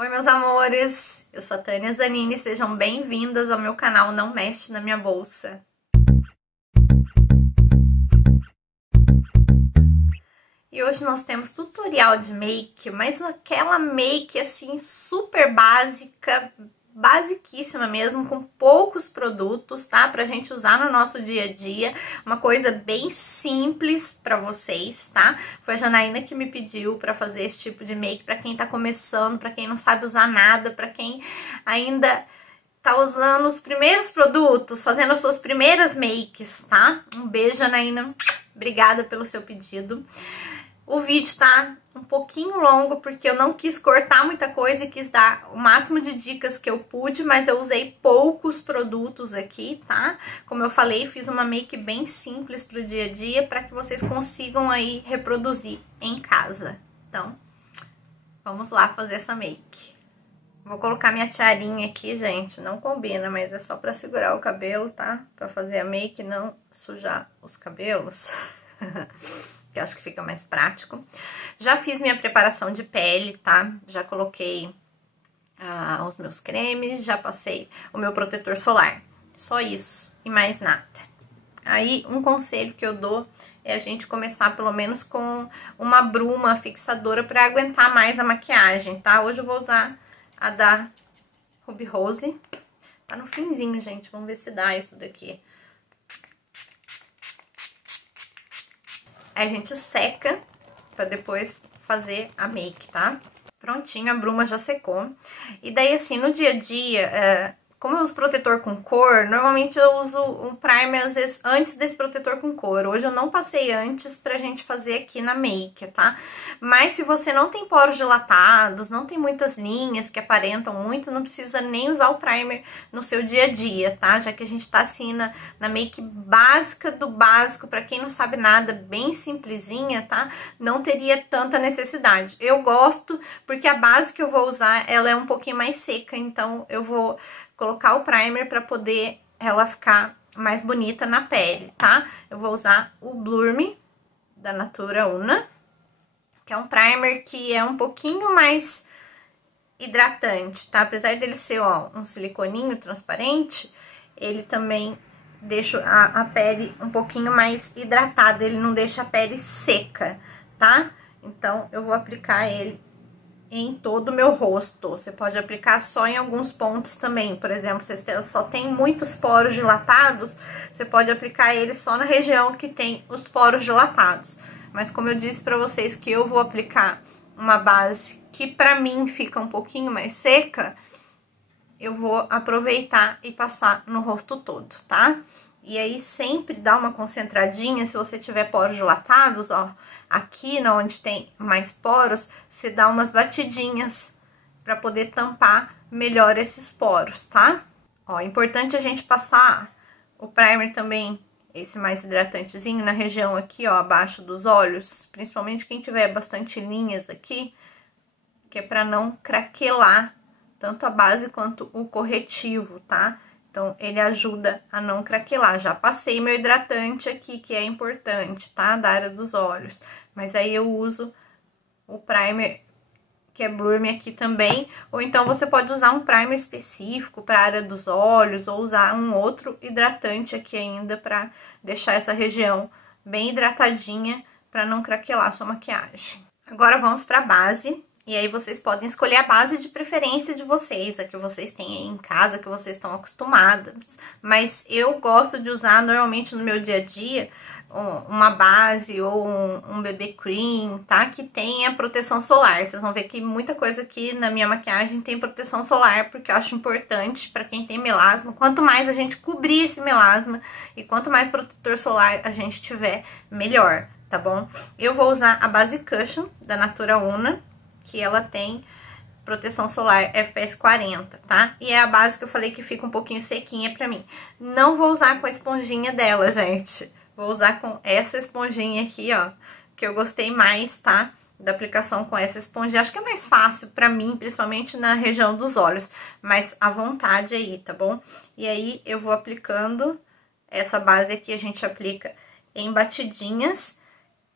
Oi, meus amores! Eu sou a Tânia Zanini, sejam bem-vindas ao meu canal Não Mexe na Minha Bolsa. E hoje nós temos tutorial de make, mas aquela make assim super básica, basiquíssima mesmo, com poucos produtos, tá? Pra gente usar no nosso dia a dia, uma coisa bem simples pra vocês, tá? Foi a Janaína que me pediu pra fazer esse tipo de make pra quem tá começando, pra quem não sabe usar nada, pra quem ainda tá usando os primeiros produtos, fazendo as suas primeiras makes, tá? Um beijo, Janaína. Obrigada pelo seu pedido. O vídeo tá um pouquinho longo porque eu não quis cortar muita coisa e quis dar o máximo de dicas que eu pude, mas eu usei poucos produtos aqui, tá? Como eu falei, fiz uma make bem simples pro dia a dia para que vocês consigam aí reproduzir em casa. Então, vamos lá fazer essa make. Vou colocar minha tiarinha aqui, gente, não combina, mas é só pra segurar o cabelo, tá? Pra fazer a make e não sujar os cabelos. Que eu acho que fica mais prático. Já fiz minha preparação de pele, tá? Já coloquei os meus cremes, já passei o meu protetor solar. Só isso e mais nada. Aí, um conselho que eu dou é a gente começar pelo menos com uma bruma fixadora pra aguentar mais a maquiagem, tá? Hoje eu vou usar a da Ruby Rose. Tá no finzinho, gente. Vamos ver se dá isso daqui. Aí a gente seca pra depois fazer a make, tá? Prontinho, a bruma já secou. E daí, assim, no dia a dia, como eu uso protetor com cor, normalmente eu uso um primer, às vezes, antes desse protetor com cor. Hoje eu não passei antes pra gente fazer aqui na make, tá? Mas se você não tem poros dilatados, não tem muitas linhas que aparentam muito, não precisa nem usar o primer no seu dia a dia, tá? Já que a gente tá assim na make básica do básico, pra quem não sabe nada, bem simplesinha, tá? Não teria tanta necessidade. Eu gosto porque a base que eu vou usar, ela é um pouquinho mais seca, então eu vou colocar o primer pra poder ela ficar mais bonita na pele, tá? Eu vou usar o Blur Me da Natura Una, que é um primer que é um pouquinho mais hidratante, tá? Apesar dele ser, ó, um siliconinho transparente, ele também deixa a pele um pouquinho mais hidratada, ele não deixa a pele seca, tá? Então, eu vou aplicar ele em todo o meu rosto. Você pode aplicar só em alguns pontos também. Por exemplo, se você só tem muitos poros dilatados, você pode aplicar ele só na região que tem os poros dilatados. Mas como eu disse pra vocês que eu vou aplicar uma base que pra mim fica um pouquinho mais seca, eu vou aproveitar e passar no rosto todo, tá? E aí sempre dá uma concentradinha, se você tiver poros dilatados, ó, aqui onde tem mais poros, você dá umas batidinhas pra poder tampar melhor esses poros, tá? Ó, é importante a gente passar o primer também, esse mais hidratantezinho, na região aqui, ó, abaixo dos olhos, principalmente quem tiver bastante linhas aqui, que é pra não craquelar tanto a base quanto o corretivo, tá? Então, ele ajuda a não craquelar. Já passei meu hidratante aqui, que é importante, tá? Da área dos olhos. Mas aí eu uso o primer, que é Blur Me aqui também. Ou então, você pode usar um primer específico para a área dos olhos, ou usar um outro hidratante aqui ainda para deixar essa região bem hidratadinha, para não craquelar a sua maquiagem. Agora, vamos para a base. E aí, vocês podem escolher a base de preferência de vocês, a que vocês têm aí em casa, que vocês estão acostumados. Mas eu gosto de usar, normalmente, no meu dia a dia, uma base ou um BB cream, tá? Que tenha proteção solar. Vocês vão ver que muita coisa aqui na minha maquiagem tem proteção solar, porque eu acho importante pra quem tem melasma. Quanto mais a gente cobrir esse melasma e quanto mais protetor solar a gente tiver, melhor, tá bom? Eu vou usar a base Cushion da Natura Una, que ela tem proteção solar FPS 40, tá? E é a base que eu falei que fica um pouquinho sequinha pra mim. Não vou usar com a esponjinha dela, gente. Vou usar com essa esponjinha aqui, ó, que eu gostei mais, tá? Da aplicação com essa esponjinha. Acho que é mais fácil pra mim, principalmente na região dos olhos, mas à vontade aí, tá bom? E aí, eu vou aplicando essa base aqui, a gente aplica em batidinhas.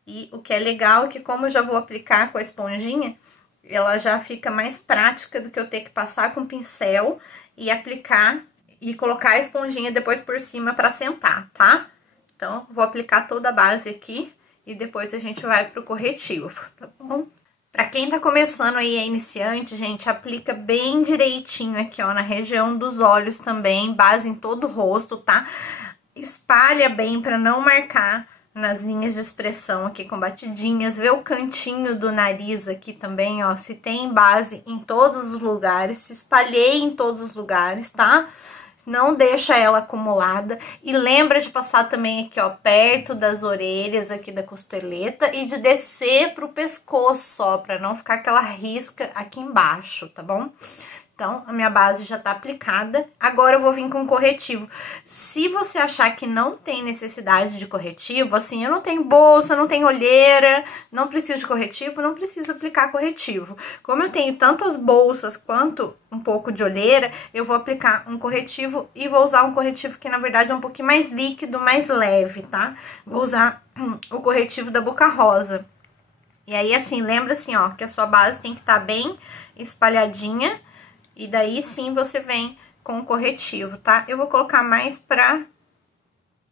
E o que é legal é que como eu já vou aplicar com a esponjinha, ela já fica mais prática do que eu ter que passar com pincel e aplicar e colocar a esponjinha depois por cima pra sentar, tá? Então, vou aplicar toda a base aqui e depois a gente vai pro corretivo, tá bom? Pra quem tá começando aí, é iniciante, gente, aplica bem direitinho aqui, ó, na região dos olhos também, base em todo o rosto, tá? Espalha bem pra não marcar nas linhas de expressão aqui com batidinhas, vê o cantinho do nariz aqui também, ó, se tem base em todos os lugares, se espalhei em todos os lugares, tá? Não deixa ela acumulada. E lembra de passar também aqui, ó, perto das orelhas aqui da costeleta e de descer pro pescoço, ó, pra não ficar aquela risca aqui embaixo, tá bom? Então, a minha base já tá aplicada. Agora eu vou vir com corretivo. Se você achar que não tem necessidade de corretivo, assim, eu não tenho bolsa, não tenho olheira, não preciso de corretivo, não preciso aplicar corretivo. Como eu tenho tanto as bolsas quanto um pouco de olheira, eu vou aplicar um corretivo e vou usar um corretivo que, na verdade, é um pouquinho mais líquido, mais leve, tá? Vou usar o corretivo da Boca Rosa. E aí, assim, lembra assim, ó, que a sua base tem que estar bem espalhadinha. E daí sim você vem com o corretivo, tá? Eu vou colocar mais pra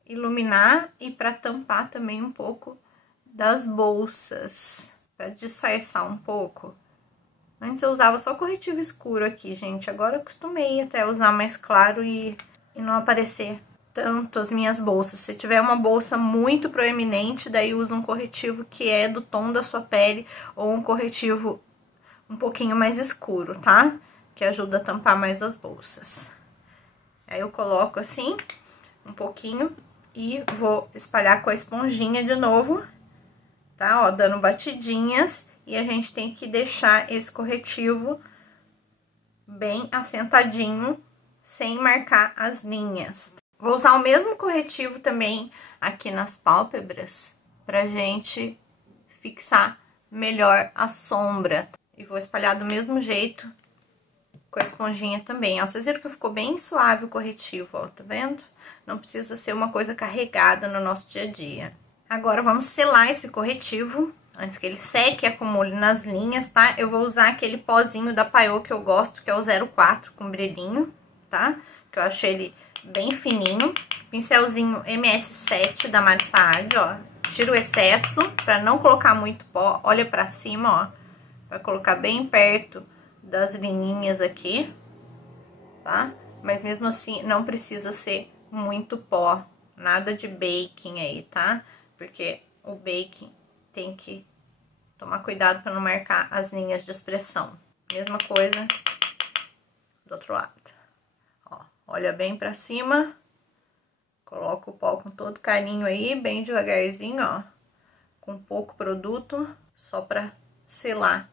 iluminar e pra tampar também um pouco das bolsas, pra disfarçar um pouco. Antes eu usava só corretivo escuro aqui, gente. Agora eu acostumei até usar mais claro e não aparecer tanto as minhas bolsas. Se tiver uma bolsa muito proeminente, daí usa um corretivo que é do tom da sua pele ou um corretivo um pouquinho mais escuro, tá? Que ajuda a tampar mais as bolsas. Aí eu coloco assim, um pouquinho, e vou espalhar com a esponjinha de novo, tá? Ó, dando batidinhas, e a gente tem que deixar esse corretivo bem assentadinho, sem marcar as linhas. Vou usar o mesmo corretivo também aqui nas pálpebras, pra gente fixar melhor a sombra. E vou espalhar do mesmo jeito com a esponjinha também, ó. Vocês viram que ficou bem suave o corretivo, ó, tá vendo? Não precisa ser uma coisa carregada no nosso dia a dia. Agora, vamos selar esse corretivo, antes que ele seque e acumule nas linhas, tá? Eu vou usar aquele pozinho da Paiô que eu gosto, que é o 04 com brilhinho, tá? Que eu acho ele bem fininho. Pincelzinho MS7 da Mari Saad, ó. Tira o excesso, pra não colocar muito pó. Olha pra cima, ó. Vai colocar bem perto das linhinhas aqui, tá? Mas mesmo assim, não precisa ser muito pó, nada de baking aí, tá? Porque o baking tem que tomar cuidado para não marcar as linhas de expressão. Mesma coisa do outro lado. Ó, olha bem pra cima, coloca o pó com todo carinho aí, bem devagarzinho, ó, com pouco produto, só pra selar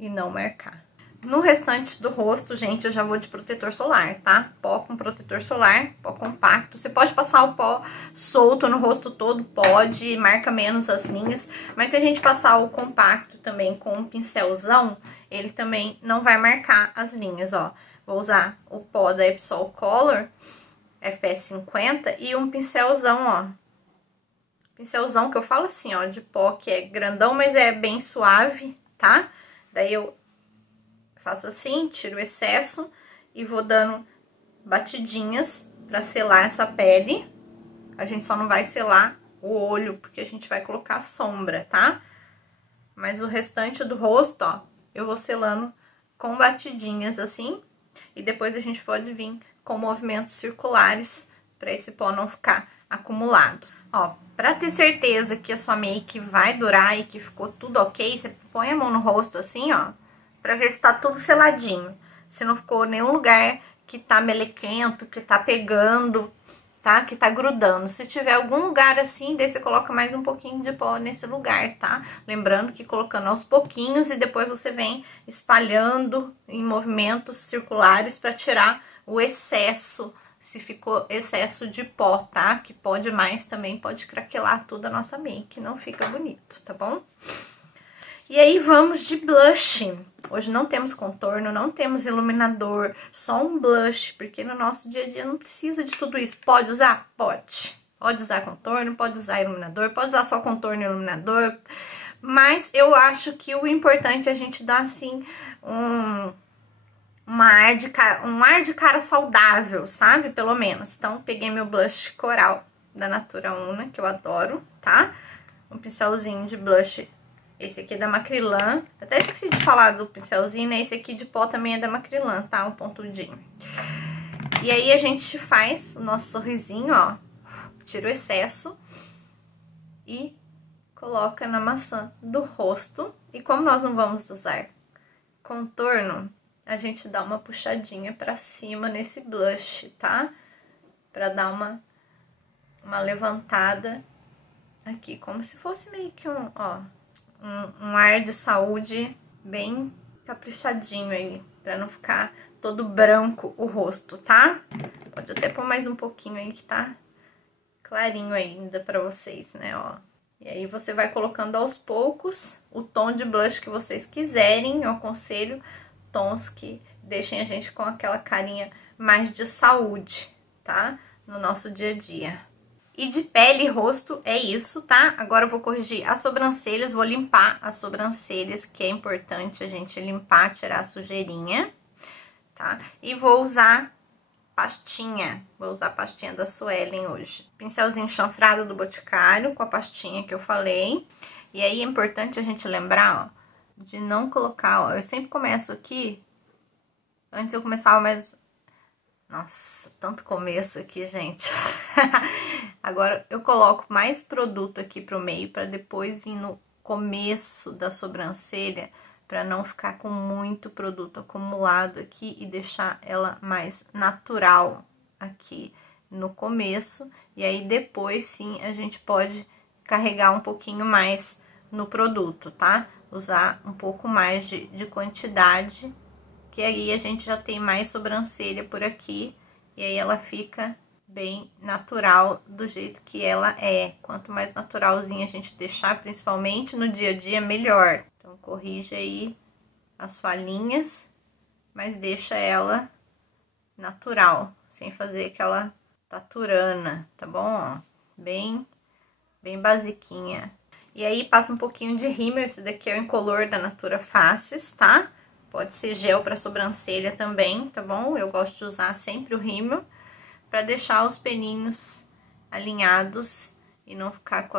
e não marcar. No restante do rosto, gente, eu já vou de protetor solar, tá? Pó com protetor solar, pó compacto. Você pode passar o pó solto no rosto todo, pode, marca menos as linhas. Mas se a gente passar o compacto também com um pincelzão, ele também não vai marcar as linhas, ó. Vou usar o pó da Epsol Color FPS 50 e um pincelzão, ó. Pincelzão que eu falo assim, ó, de pó, que é grandão, mas é bem suave, tá? Daí eu faço assim, tiro o excesso e vou dando batidinhas pra selar essa pele. A gente só não vai selar o olho, porque a gente vai colocar sombra, tá? Mas o restante do rosto, ó, eu vou selando com batidinhas assim. E depois a gente pode vir com movimentos circulares pra esse pó não ficar acumulado. Ó, pra ter certeza que a sua make vai durar e que ficou tudo ok, você põe a mão no rosto assim, ó, pra ver se tá tudo seladinho. Se não ficou nenhum lugar que tá melequento, que tá pegando, tá? Que tá grudando. Se tiver algum lugar assim, daí você coloca mais um pouquinho de pó nesse lugar, tá? Lembrando que colocando aos pouquinhos e depois você vem espalhando em movimentos circulares pra tirar o excesso, se ficou excesso de pó, tá? Que pó demais também pode craquelar toda a nossa make, não fica bonito, tá bom? E aí, vamos de blush. Hoje não temos contorno, não temos iluminador, só um blush, porque no nosso dia a dia não precisa de tudo isso. Pode usar? Pode. Pode usar contorno, pode usar iluminador, pode usar só contorno e iluminador, Mas eu acho que o importante é a gente dar, assim, um ar de cara saudável, sabe? Pelo menos. Então, peguei meu blush coral da Natura Una, que eu adoro, tá? Um pincelzinho de blush, esse aqui é da Macrylan. Até esqueci de falar do pincelzinho, né? Esse aqui de pó também é da Macrylan, tá? Um pontudinho. E aí, a gente faz o nosso sorrisinho, ó. Tira o excesso e coloca na maçã do rosto. E como nós não vamos usar contorno, a gente dá uma puxadinha pra cima nesse blush, tá? Pra dar uma levantada aqui, como se fosse meio que um ar de saúde bem caprichadinho aí, pra não ficar todo branco o rosto, tá? Pode até pôr mais um pouquinho aí que tá clarinho ainda pra vocês, né, ó. E aí você vai colocando aos poucos o tom de blush que vocês quiserem. Eu aconselho tons que deixem a gente com aquela carinha mais de saúde, tá? No nosso dia a dia. E de pele e rosto é isso, tá? Agora eu vou corrigir as sobrancelhas, vou limpar as sobrancelhas, que é importante a gente limpar, tirar a sujeirinha, tá? E vou usar pastinha, vou usar a pastinha da Suelen hoje. Pincelzinho chanfrado do Boticário, com a pastinha que eu falei. E aí é importante a gente lembrar, ó, de não colocar, ó, eu sempre começo aqui, antes eu começava mais, nossa, tanto começo aqui, gente. Agora eu coloco mais produto aqui pro meio, pra depois vir no começo da sobrancelha, pra não ficar com muito produto acumulado aqui e deixar ela mais natural aqui no começo. E aí depois sim a gente pode carregar um pouquinho mais no produto, tá? Usar um pouco mais de quantidade, que aí a gente já tem mais sobrancelha por aqui, e aí ela fica bem natural do jeito que ela é. Quanto mais naturalzinha a gente deixar, principalmente no dia a dia, melhor. Então, corrige aí as falhinhas, mas deixa ela natural, sem fazer aquela taturana, tá bom? Ó, bem basiquinha. E aí, passa um pouquinho de rímel, esse daqui é o Incolor da Natura Faces, tá? Pode ser gel pra sobrancelha também, tá bom? Eu gosto de usar sempre o rímel, pra deixar os pelinhos alinhados e não ficar com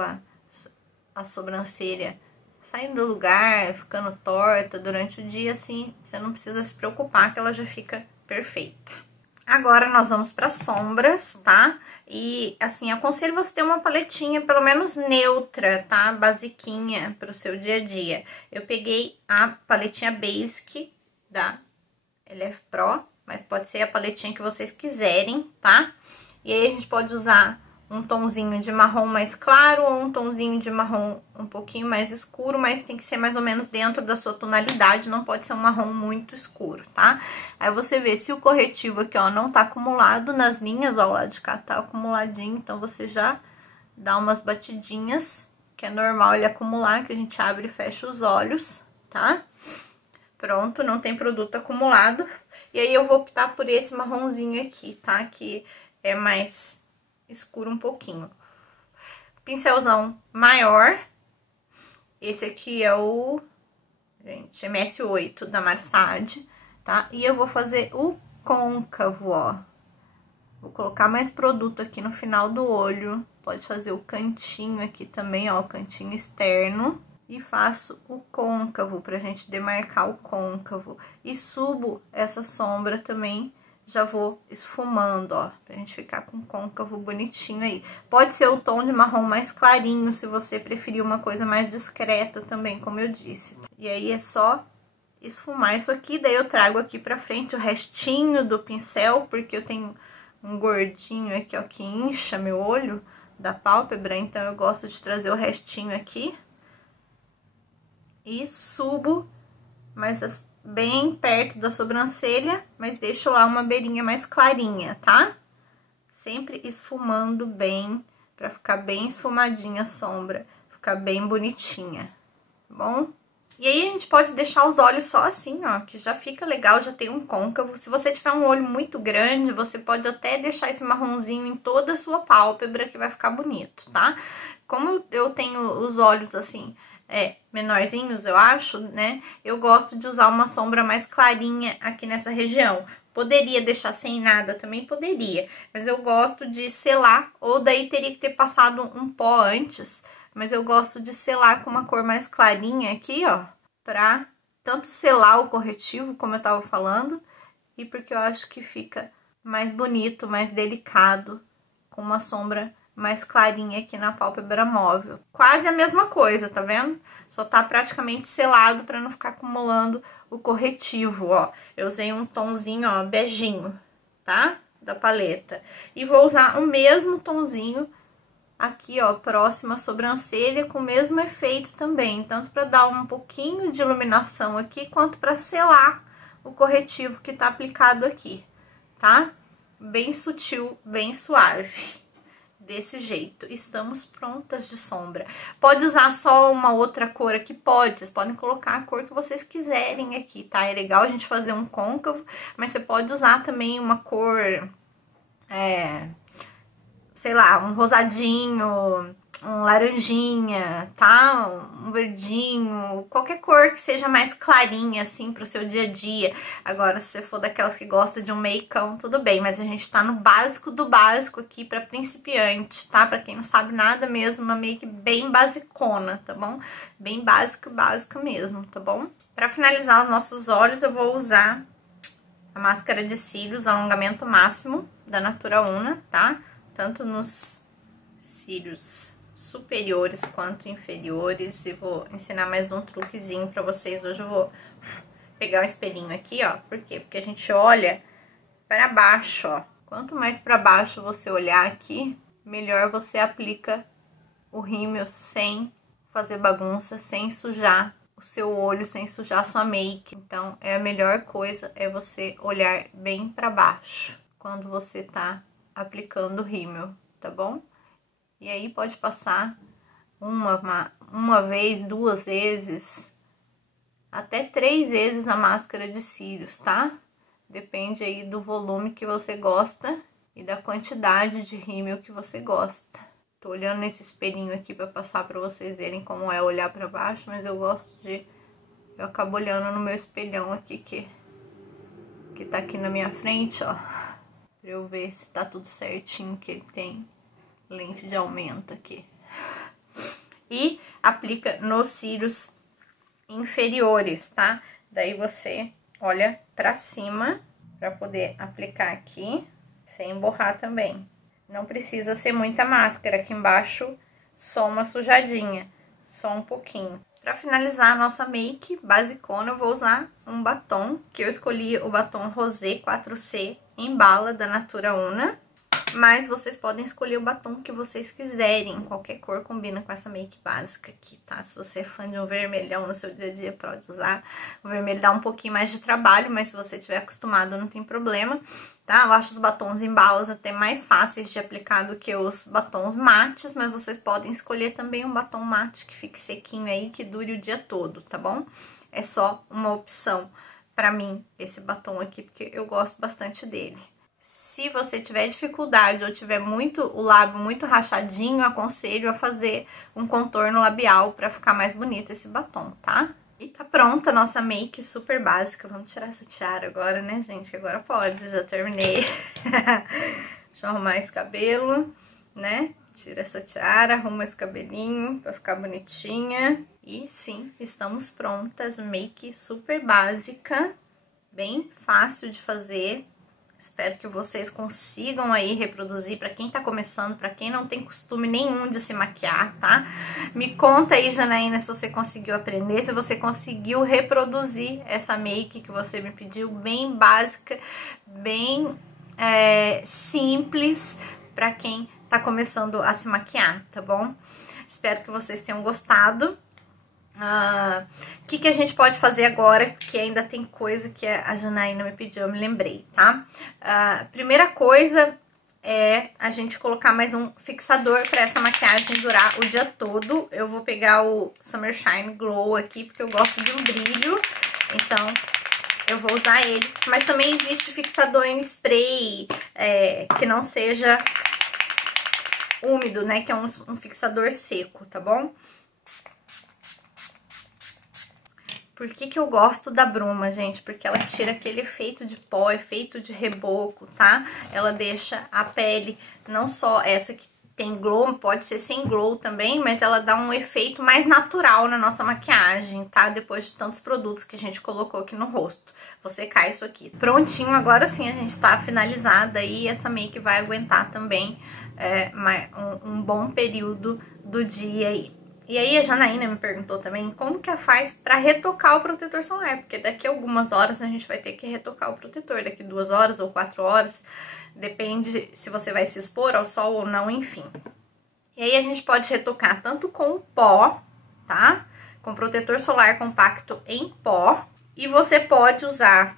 a sobrancelha saindo do lugar, ficando torta durante o dia, assim, você não precisa se preocupar que ela já fica perfeita. Agora nós vamos para sombras, tá? E, assim, aconselho você ter uma paletinha pelo menos neutra, tá? Basiquinha pro seu dia a dia. Eu peguei a paletinha Basic da Elef Pro, mas pode ser a paletinha que vocês quiserem, tá? E aí a gente pode usar um tomzinho de marrom mais claro ou um tomzinho de marrom um pouquinho mais escuro, mas tem que ser mais ou menos dentro da sua tonalidade, não pode ser um marrom muito escuro, tá? Aí você vê se o corretivo aqui, ó, não tá acumulado nas linhas, ó, o lado de cá tá acumuladinho, então você já dá umas batidinhas, que é normal ele acumular, que a gente abre e fecha os olhos, tá? Pronto, não tem produto acumulado. E aí eu vou optar por esse marronzinho aqui, tá? Que é mais escuro um pouquinho. Pincelzão maior. Esse aqui é o, gente, MS8 da Marsad, tá? E eu vou fazer o côncavo, ó. Vou colocar mais produto aqui no final do olho. Pode fazer o cantinho aqui também, ó, o cantinho externo. E faço o côncavo, pra gente demarcar o côncavo. E subo essa sombra também, já vou esfumando, ó, pra gente ficar com o côncavo bonitinho aí. Pode ser o tom de marrom mais clarinho, se você preferir uma coisa mais discreta também, como eu disse. E aí é só esfumar isso aqui, daí eu trago aqui pra frente o restinho do pincel, porque eu tenho um gordinho aqui, ó, que incha meu olho da pálpebra, então eu gosto de trazer o restinho aqui. E subo, mas bem perto da sobrancelha, mas deixo lá uma beirinha mais clarinha, tá? Sempre esfumando bem, pra ficar bem esfumadinha a sombra, ficar bem bonitinha, tá bom? E aí a gente pode deixar os olhos só assim, ó, que já fica legal, já tem um côncavo. Se você tiver um olho muito grande, você pode até deixar esse marronzinho em toda a sua pálpebra, que vai ficar bonito, tá? Como eu tenho os olhos assim, menorzinhos, eu acho, né? Eu gosto de usar uma sombra mais clarinha aqui nessa região. Poderia deixar sem nada, também poderia, mas eu gosto de selar, ou daí teria que ter passado um pó antes, mas eu gosto de selar com uma cor mais clarinha aqui, ó, pra tanto selar o corretivo, como eu tava falando, e porque eu acho que fica mais bonito, mais delicado, com uma sombra mais clarinha aqui na pálpebra móvel. Quase a mesma coisa, tá vendo? Só tá praticamente selado pra não ficar acumulando o corretivo, ó. Eu usei um tomzinho, ó, beijinho, tá? Da paleta. E vou usar o mesmo tomzinho aqui, ó, próximo à sobrancelha, com o mesmo efeito também. Tanto pra dar um pouquinho de iluminação aqui, quanto pra selar o corretivo que tá aplicado aqui, tá? Bem sutil, bem suave. Desse jeito, estamos prontas de sombra. Pode usar só uma outra cor aqui? Pode, vocês podem colocar a cor que vocês quiserem aqui, tá? É legal a gente fazer um côncavo, mas você pode usar também uma cor, sei lá, um rosadinho, um laranjinha, tá? Um verdinho, qualquer cor que seja mais clarinha, assim, pro seu dia a dia. Agora, se você for daquelas que gosta de um makeão, tudo bem, mas a gente tá no básico do básico aqui pra principiante, tá? Pra quem não sabe nada mesmo, uma make bem basicona, tá bom? Bem básico mesmo, tá bom? Pra finalizar os nossos olhos, eu vou usar a máscara de cílios alongamento máximo da Natura Una, tá? Tanto nos cílios superiores quanto inferiores. E vou ensinar mais um truquezinho pra vocês. Hoje eu vou pegar o espelhinho aqui, ó. Por quê? Porque a gente olha para baixo, ó. Quanto mais para baixo você olhar aqui, melhor você aplica o rímel sem fazer bagunça, sem sujar o seu olho, sem sujar a sua make. Então, a melhor coisa é você olhar bem para baixo quando você tá aplicando o rímel, tá bom? E aí pode passar uma vez, 2 vezes, até 3 vezes a máscara de cílios, tá? Depende aí do volume que você gosta e da quantidade de rímel que você gosta. Tô olhando nesse espelhinho aqui pra passar pra vocês verem como é olhar pra baixo, mas eu gosto de... Eu acabo olhando no meu espelhão aqui que tá aqui na minha frente, ó. Pra eu ver se tá tudo certinho, que ele tem lente de aumento aqui. E aplica nos cílios inferiores, tá? Daí você olha pra cima pra poder aplicar aqui, sem borrar também. Não precisa ser muita máscara, aqui embaixo só uma sujadinha, só um pouquinho. Pra finalizar a nossa make basicona, eu vou usar um batom, que eu escolhi o batom Rosé 4C em bala da Natura Una. Mas vocês podem escolher o batom que vocês quiserem, qualquer cor combina com essa make básica aqui, tá? Se você é fã de um vermelhão no seu dia a dia, pode usar. O vermelho dá um pouquinho mais de trabalho, mas se você estiver acostumado, não tem problema, tá? Eu acho os batons em balas até mais fáceis de aplicar do que os batons mates, mas vocês podem escolher também um batom mate que fique sequinho aí, que dure o dia todo, tá bom? É só uma opção pra mim, esse batom aqui, porque eu gosto bastante dele. Se você tiver dificuldade ou tiver o lábio muito rachadinho, aconselho a fazer um contorno labial pra ficar mais bonito esse batom, tá? E tá pronta a nossa make super básica. Vamos tirar essa tiara agora, né, gente? Agora pode, já terminei. Deixa eu arrumar esse cabelo, né? Tira essa tiara, arruma esse cabelinho pra ficar bonitinha. E sim, estamos prontas. Make super básica, bem fácil de fazer. Espero que vocês consigam aí reproduzir para quem tá começando, para quem não tem costume nenhum de se maquiar, tá? Me conta aí, Janaína, se você conseguiu aprender, se você conseguiu reproduzir essa make que você me pediu, bem básica, bem simples para quem tá começando a se maquiar, tá bom? Espero que vocês tenham gostado. O que a gente pode fazer agora, que ainda tem coisa que a Janaína me pediu, eu me lembrei, tá? Primeira coisa é a gente colocar mais um fixador para essa maquiagem durar o dia todo. Eu vou pegar o Summer Shine Glow aqui, porque eu gosto de um brilho, então eu vou usar ele. Mas também existe fixador em spray, que não seja úmido, né? Que é um fixador seco, tá bom? Por que que eu gosto da bruma, gente? Porque ela tira aquele efeito de pó, efeito de reboco, tá? Ela deixa a pele, não só essa que tem glow, pode ser sem glow também, mas ela dá um efeito mais natural na nossa maquiagem, tá? Depois de tantos produtos que a gente colocou aqui no rosto. Vou secar isso aqui. Prontinho, agora sim a gente tá finalizada e essa make vai aguentar também um bom período do dia aí. E aí a Janaína me perguntou também como que ela faz pra retocar o protetor solar, porque daqui a algumas horas a gente vai ter que retocar o protetor, daqui 2 horas ou 4 horas, depende se você vai se expor ao sol ou não, enfim. E aí a gente pode retocar tanto com pó, tá? Com protetor solar compacto em pó, e você pode usar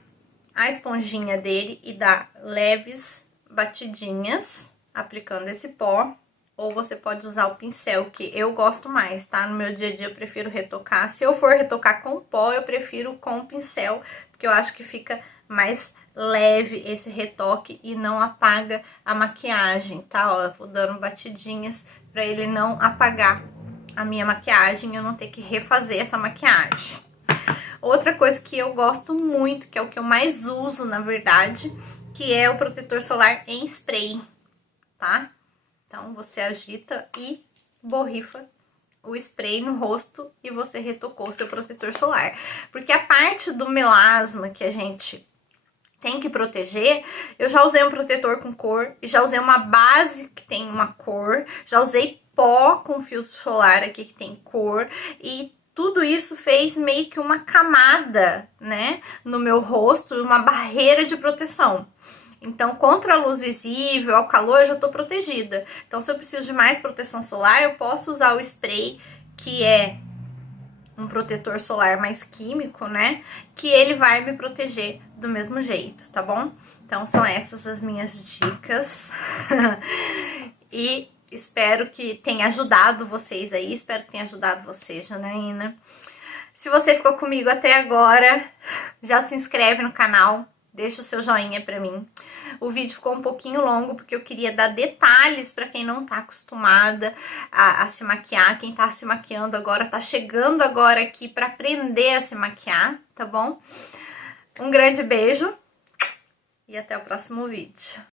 a esponjinha dele e dar leves batidinhas aplicando esse pó. Ou você pode usar o pincel, que eu gosto mais, tá? No meu dia a dia eu prefiro retocar. Se eu for retocar com pó, eu prefiro com o pincel, porque eu acho que fica mais leve esse retoque e não apaga a maquiagem, tá? Ó, eu vou dando batidinhas pra ele não apagar a minha maquiagem e eu não ter que refazer essa maquiagem. Outra coisa que eu gosto muito, que é o que eu mais uso, na verdade, que é o protetor solar em spray, tá? Então, você agita e borrifa o spray no rosto e você retocou o seu protetor solar. Porque a parte do melasma que a gente tem que proteger, eu já usei um protetor com cor, e já usei uma base que tem uma cor, já usei pó com filtro solar aqui que tem cor, e tudo isso fez meio que uma camada, né, no meu rosto, uma barreira de proteção. Então, contra a luz visível, ao calor, eu já tô protegida. Então, se eu preciso de mais proteção solar, eu posso usar o spray, que é um protetor solar mais químico, né? Que ele vai me proteger do mesmo jeito, tá bom? Então, são essas as minhas dicas. E espero que tenha ajudado vocês aí. Espero que tenha ajudado você, Janaína. Se você ficou comigo até agora, já se inscreve no canal. Deixa o seu joinha pra mim. O vídeo ficou um pouquinho longo porque eu queria dar detalhes pra quem não tá acostumada a se maquiar. Quem tá se maquiando agora, tá chegando agora aqui pra aprender a se maquiar, tá bom? Um grande beijo e até o próximo vídeo.